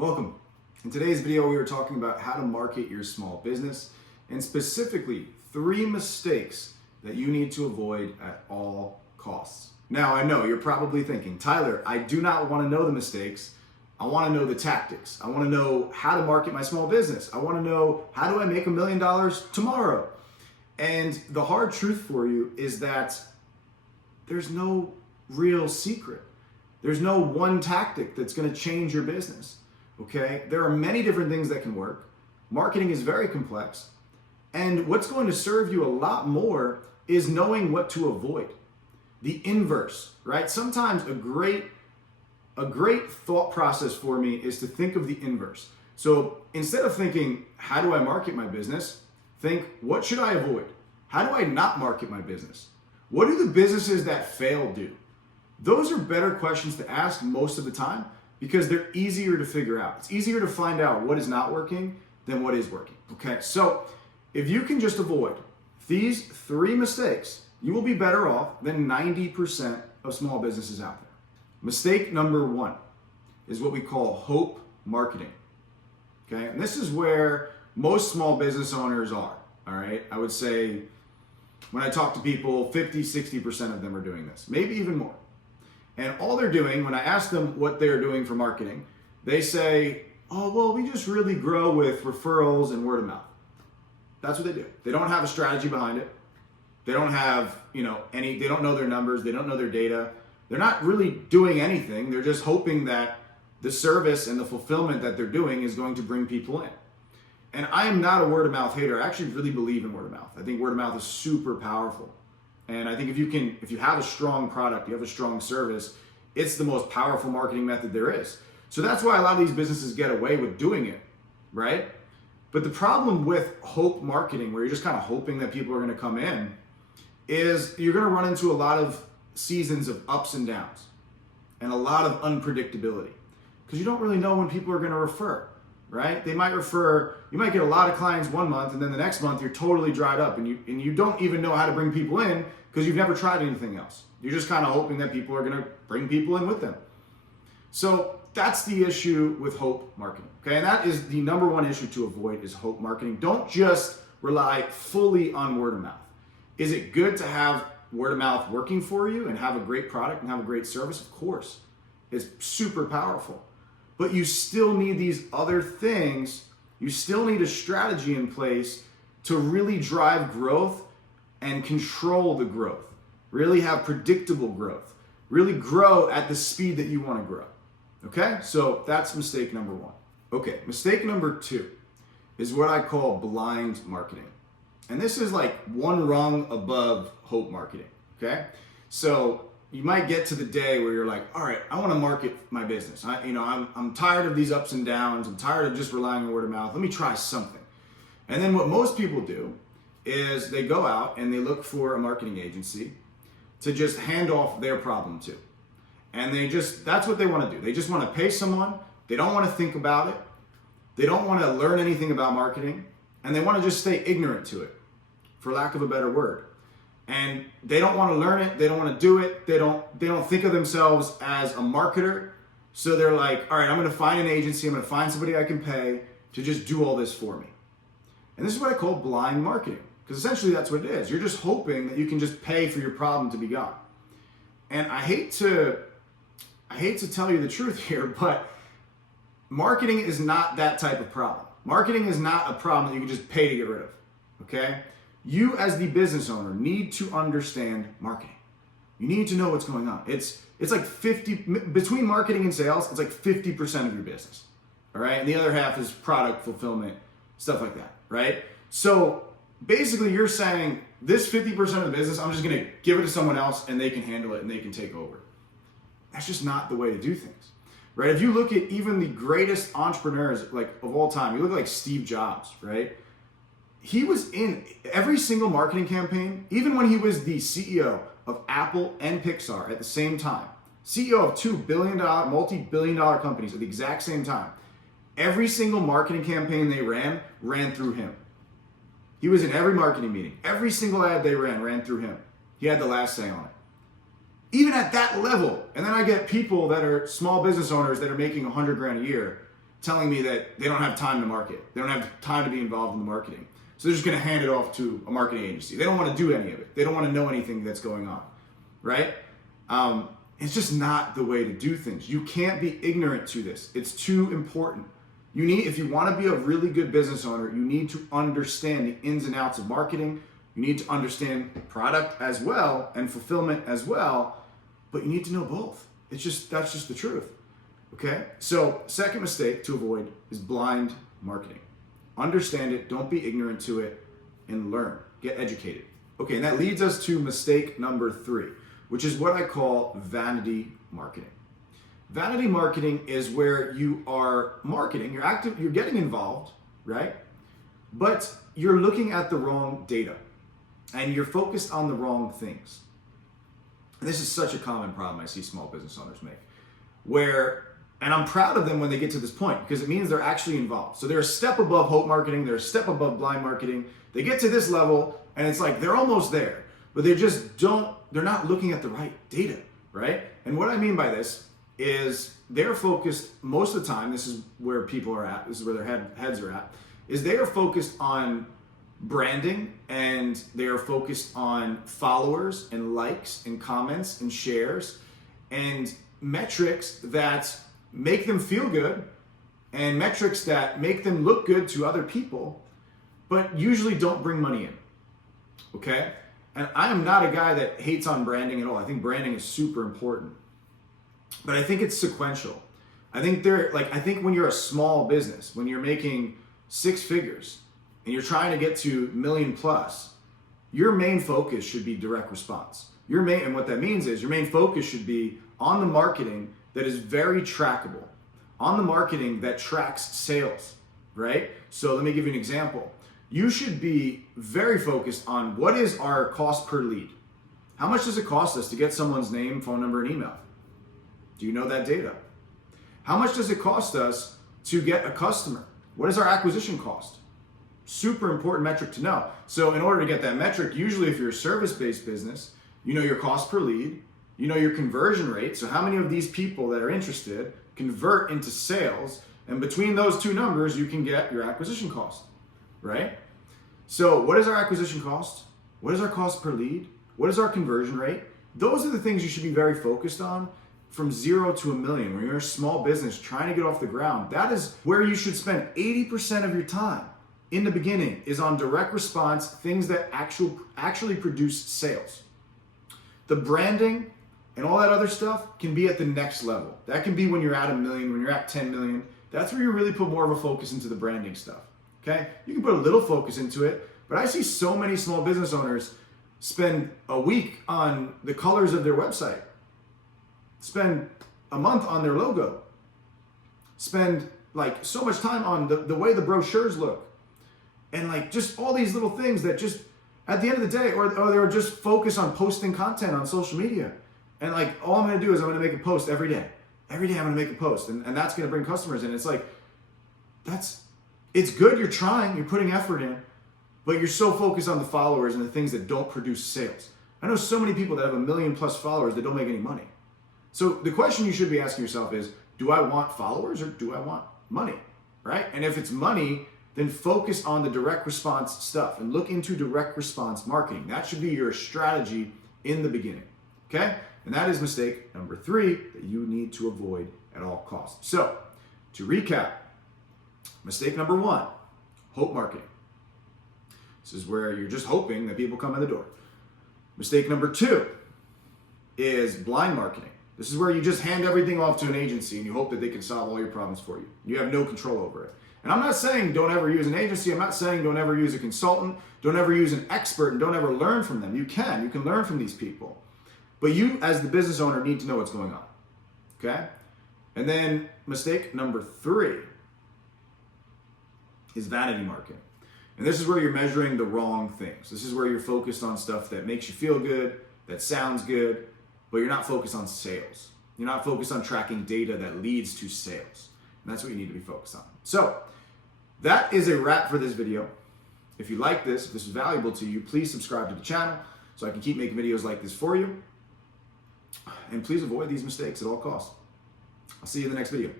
Welcome. In today's video, we are talking about how to market your small business and specifically 3 mistakes that you need to avoid at all costs. Now, I know you're probably thinking, Tyler, I do not want to know the mistakes. I want to know the tactics. I want to know how to market my small business. I want to know how do I make $1 million tomorrow? And the hard truth for you is that there's no real secret. There's no one tactic that's going to change your business. Okay? There are many different things that can work. Marketing is very complex. And what's going to serve you a lot more is knowing what to avoid. The inverse, right? Sometimes a great thought process for me is to think of the inverse. So instead of thinking, how do I market my business? Think, what should I avoid? How do I not market my business? What do the businesses that fail do? Those are better questions to ask most of the time because they're easier to figure out. It's easier to find out what is not working than what is working. Okay, so if you can just avoid these 3 mistakes, you will be better off than 90% of small businesses out there. Mistake number 1 is what we call hope marketing. Okay, and this is where most small business owners are. All right, I would say when I talk to people, 50-60% of them are doing this, maybe even more. And all they're doing, when I ask them what they're doing for marketing, they say, oh, well, we just really grow with referrals and word of mouth. That's what they do. They don't have a strategy behind it. They don't have, they don't know their numbers. They don't know their data. They're not really doing anything. They're just hoping that the service and the fulfillment that they're doing is going to bring people in. And I am not a word of mouth hater. I actually really believe in word of mouth. I think word of mouth is super powerful. And I think if you have a strong product, you have a strong service, it's the most powerful marketing method there is. So that's why a lot of these businesses get away with doing it, right? But the problem with hope marketing, where you're just kind of hoping that people are going to come in, is you're going to run into a lot of seasons of ups and downs and a lot of unpredictability because you don't really know when people are going to refer, right? They might refer, you might get a lot of clients one month and then the next month you're totally dried up and you don't even know how to bring people in because you've never tried anything else. You're just kind of hoping that people are going to bring people in with them. So that's the issue with hope marketing, okay? And that is the number 1 issue to avoid is hope marketing. Don't just rely fully on word of mouth. Is it good to have word of mouth working for you and have a great product and have a great service? Of course. It's super powerful. But you still need these other things. You still need a strategy in place to really drive growth and control the growth. Really have predictable growth. Really grow at the speed that you want to grow. Okay? So that's mistake number 1. Okay, mistake number 2 is what I call blind marketing. And this is like one rung above hope marketing. Okay? So you might get to the day where you're like, all right, I want to market my business. I'm tired of these ups and downs. I'm tired of just relying on word of mouth. Let me try something. And then what most people do is they go out and they look for a marketing agency to just hand off their problem to. And that's what they want to do. They just want to pay someone. They don't want to think about it. They don't want to learn anything about marketing. And they want to just stay ignorant to it, for lack of a better word. And they don't want to learn it. They don't want to do it. They don't think of themselves as a marketer. So they're like, all right, I'm going to find an agency. I'm going to find somebody I can pay to just do all this for me. And this is what I call blind marketing. Because essentially that's what it is. You're just hoping that you can just pay for your problem to be gone. And I hate to tell you the truth here, but marketing is not that type of problem. Marketing is not a problem that you can just pay to get rid of. Okay? You as the business owner need to understand marketing. You need to know what's going on. It's like between marketing and sales, it's like 50% of your business. All right? And the other half is product fulfillment, stuff like that, right? So basically you're saying this 50% of the business, I'm just going to give it to someone else and they can handle it and they can take over. That's just not the way to do things, right? If you look at even the greatest entrepreneurs like of all time, you look like Steve Jobs, right? He was in every single marketing campaign, even when he was the CEO of Apple and Pixar at the same time, CEO of 2 multi-billion dollar companies at the exact same time. Every single marketing campaign they ran through him. He was in every marketing meeting. Every single ad they ran through him. He had the last say on it. Even at that level. And then I get people that are small business owners that are making $100,000 a year telling me that they don't have time to market. They don't have time to be involved in the marketing. So they're just going to hand it off to a marketing agency. They don't want to do any of it. They don't want to know anything that's going on, right? It's just not the way to do things. You can't be ignorant to this. It's too important. If you want to be a really good business owner, you need to understand the ins and outs of marketing. You need to understand product as well and fulfillment as well, but you need to know both. That's just the truth. Okay? So, second mistake to avoid is blind marketing. Understand it, don't be ignorant to it, and learn. Get educated. Okay, and that leads us to mistake number 3, which is what I call vanity marketing. Vanity marketing is where you are marketing, you're getting involved, right? But you're looking at the wrong data and you're focused on the wrong things. And this is such a common problem I see small business owners make, and I'm proud of them when they get to this point because it means they're actually involved. So they're a step above hope marketing, they're a step above blind marketing. They get to this level and it's like they're almost there, but they're not looking at the right data, right? And what I mean by this is they're focused most of the time, this is where people are at, this is where their heads are at, is they are focused on branding and they are focused on followers and likes and comments and shares and metrics that make them feel good and metrics that make them look good to other people, but usually don't bring money in, okay? And I am not a guy that hates on branding at all. I think branding is super important, but I think it's sequential. I think when you're a small business, when you're making 6 figures and you're trying to get to million plus, your main focus should be direct response. And what that means is your main focus should be on the marketing that is very trackable, on the marketing that tracks sales, right? So let me give you an example. You should be very focused on what is our cost per lead. How much does it cost us to get someone's name, phone number, and email? Do you know that data? How much does it cost us to get a customer? What is our acquisition cost? Super important metric to know. So in order to get that metric, usually if you're a service-based business, you know your cost per lead, you know your conversion rate. So how many of these people that are interested convert into sales? And between those two numbers, you can get your acquisition cost, right? So what is our acquisition cost? What is our cost per lead? What is our conversion rate? Those are the things you should be very focused on from 0 to 1 million. When you're a small business trying to get off the ground, that is where you should spend 80% of your time in the beginning is on direct response, things that actually produce sales. The branding and all that other stuff can be at the next level. That can be when you're at 1 million, when you're at 10 million. That's where you really put more of a focus into the branding stuff, okay? You can put a little focus into it, but I see so many small business owners spend a week on the colors of their website, spend a month on their logo, spend like so much time on the way the brochures look, and like just all these little things that just at the end of the day, or they're just focused on posting content on social media. And like, all I'm gonna do is I'm gonna make a post every day. Every day I'm gonna make a post and that's gonna bring customers in. It's like, it's good, you're trying, you're putting effort in, but you're so focused on the followers and the things that don't produce sales. I know so many people that have 1 million plus followers that don't make any money. So the question you should be asking yourself is, do I want followers or do I want money, right? And if it's money, then focus on the direct response stuff and look into direct response marketing. That should be your strategy in the beginning, okay? And that is mistake number 3 that you need to avoid at all costs. So to recap, mistake number 1, hope marketing. This is where you're just hoping that people come in the door. Mistake number 2 is blind marketing. This is where you just hand everything off to an agency and you hope that they can solve all your problems for you. You have no control over it. And I'm not saying don't ever use an agency. I'm not saying don't ever use a consultant. Don't ever use an expert and don't ever learn from them. You can learn from these people. But you, as the business owner, need to know what's going on, okay? And then mistake number 3 is vanity marketing. And this is where you're measuring the wrong things. This is where you're focused on stuff that makes you feel good, that sounds good, but you're not focused on sales. You're not focused on tracking data that leads to sales. And that's what you need to be focused on. So that is a wrap for this video. If you like this, if this is valuable to you, please subscribe to the channel so I can keep making videos like this for you. And please avoid these mistakes at all costs. I'll see you in the next video.